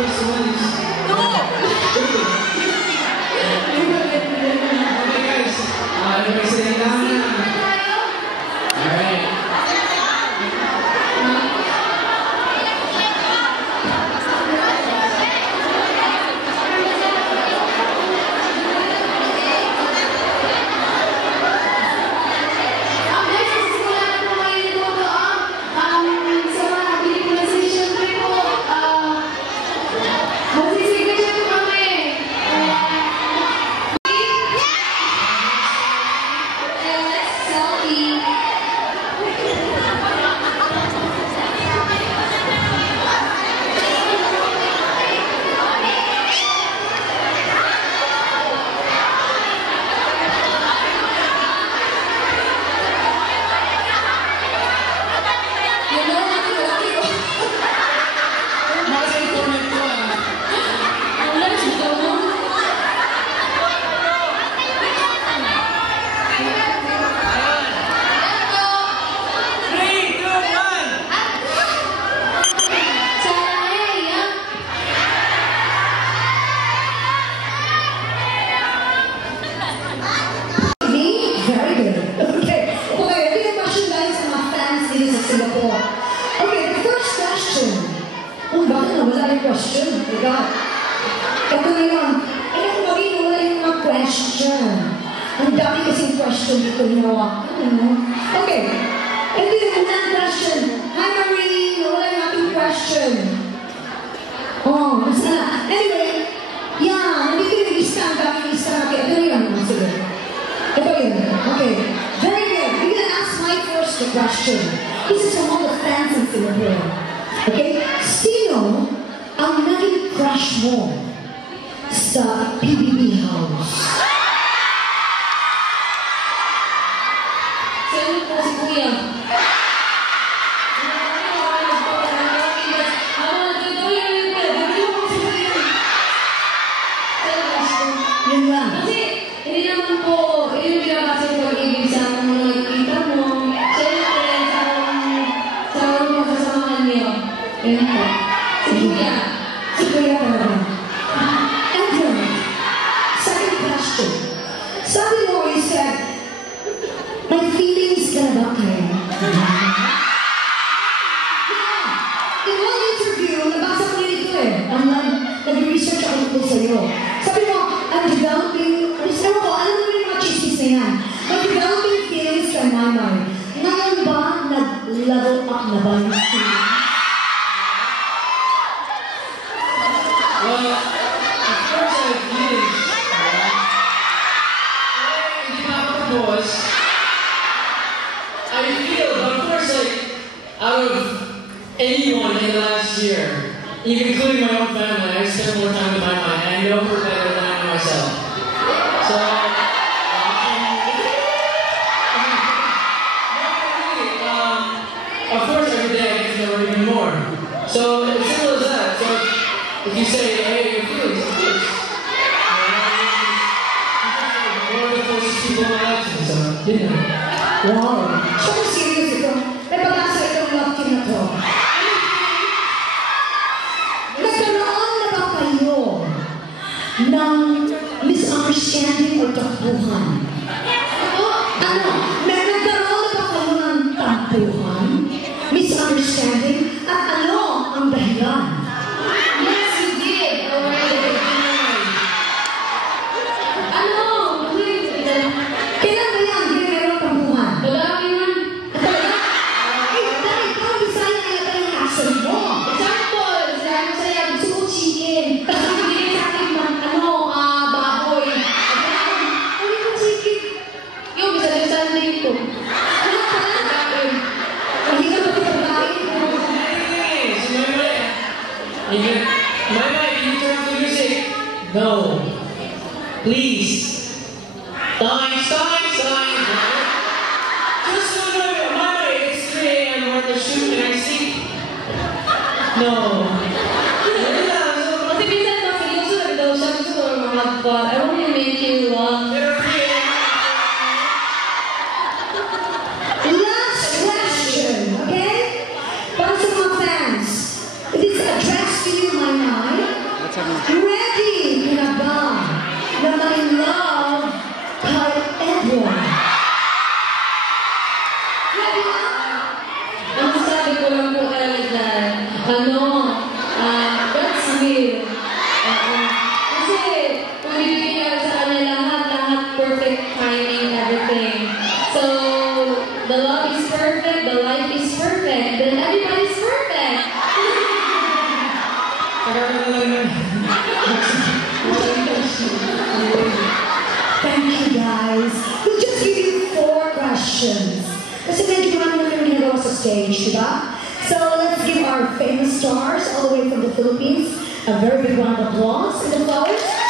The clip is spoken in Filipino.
first one is... Okay guys, nagpagsayin lang na. Alright. Question. Diba? Ito na yun. Ano kung wala yung mga question? Ang dami kasing question dito ginawa. Okay. Ito yung unang question. Hi Marie! Wala yung ating question. Oh, masala. Anyway, yeah, nandito yung lista. Ang dami yung lista natin. Ito na yun. Sige. Ito yun. Okay. Very good. We're gonna ask my first question. This is from all the fans in Singapore. Okay? Sino ang naging crush mo sa PBB House? Sino po si Kuya? Yun lang. Kasi, hindi naman po, hindi naman kasi pag-ibig sa mga nakikita mo. Siyempre, sa mga magkasamahan niyo. Yun po. Si Kuya. Si Kuya talaga. And then, second question. Sabi mo, you said, my feelings ka na ba kayo? In one interview, nabasa ko yun ito online, nag-research ako ito sa'yo. Sabi mo, I'm developing, alam mo yung mga chismis na yan. I'm developing feelings kay Maymay. Ngayon ba, nag-level up na ba yung feelings? Well, of course I have feelings. Hindi pa ako tapos. I feel, but of course, like, out of anyone in the last year, even including my own family, I spent more time with my mind, and I know her better than I know myself. So, of course, every day I get to know her even more. So, it's simple as that. So, if you say, hey, your feelings, of course. One of the closest people in my life to me, so, yeah. Wow. So, serious ito. May pag-asa itong love team na to. Nagkaroon na ba kayo ng misunderstanding o takbuhan? Ano? Nagkaroon na ba kayo ng takbuhan? Misunderstanding? At ano ang dahilan? Yes, you did. Ano? Kailan ba yan? Hindi na meron takbuhan? Madami man. Talaga? Dahil ikaw, Bisaya kaya tayo yung accent mo. Example, sabi ko sa'yo, gusto ko chicken. Kasi hindi sa akin man, baboy. Ano ko chicken? Yung bisa-bisa na ito. Ano ka na? Hindi ka ba pagkain mo? Mama, can you turn off the music? No. Please. Time. Just no. Mama, it's 3 a.m. We're at the shoot and I sleep. No. Kasi minsan na seryoso na daw siya, gusto ko naman mag-pot. I want to make you Last question, okay? Para sa mga fans. It is addressed to you, my mind. stage, diba? So let's give our famous stars all the way from the Philippines a very big round of applause and applause.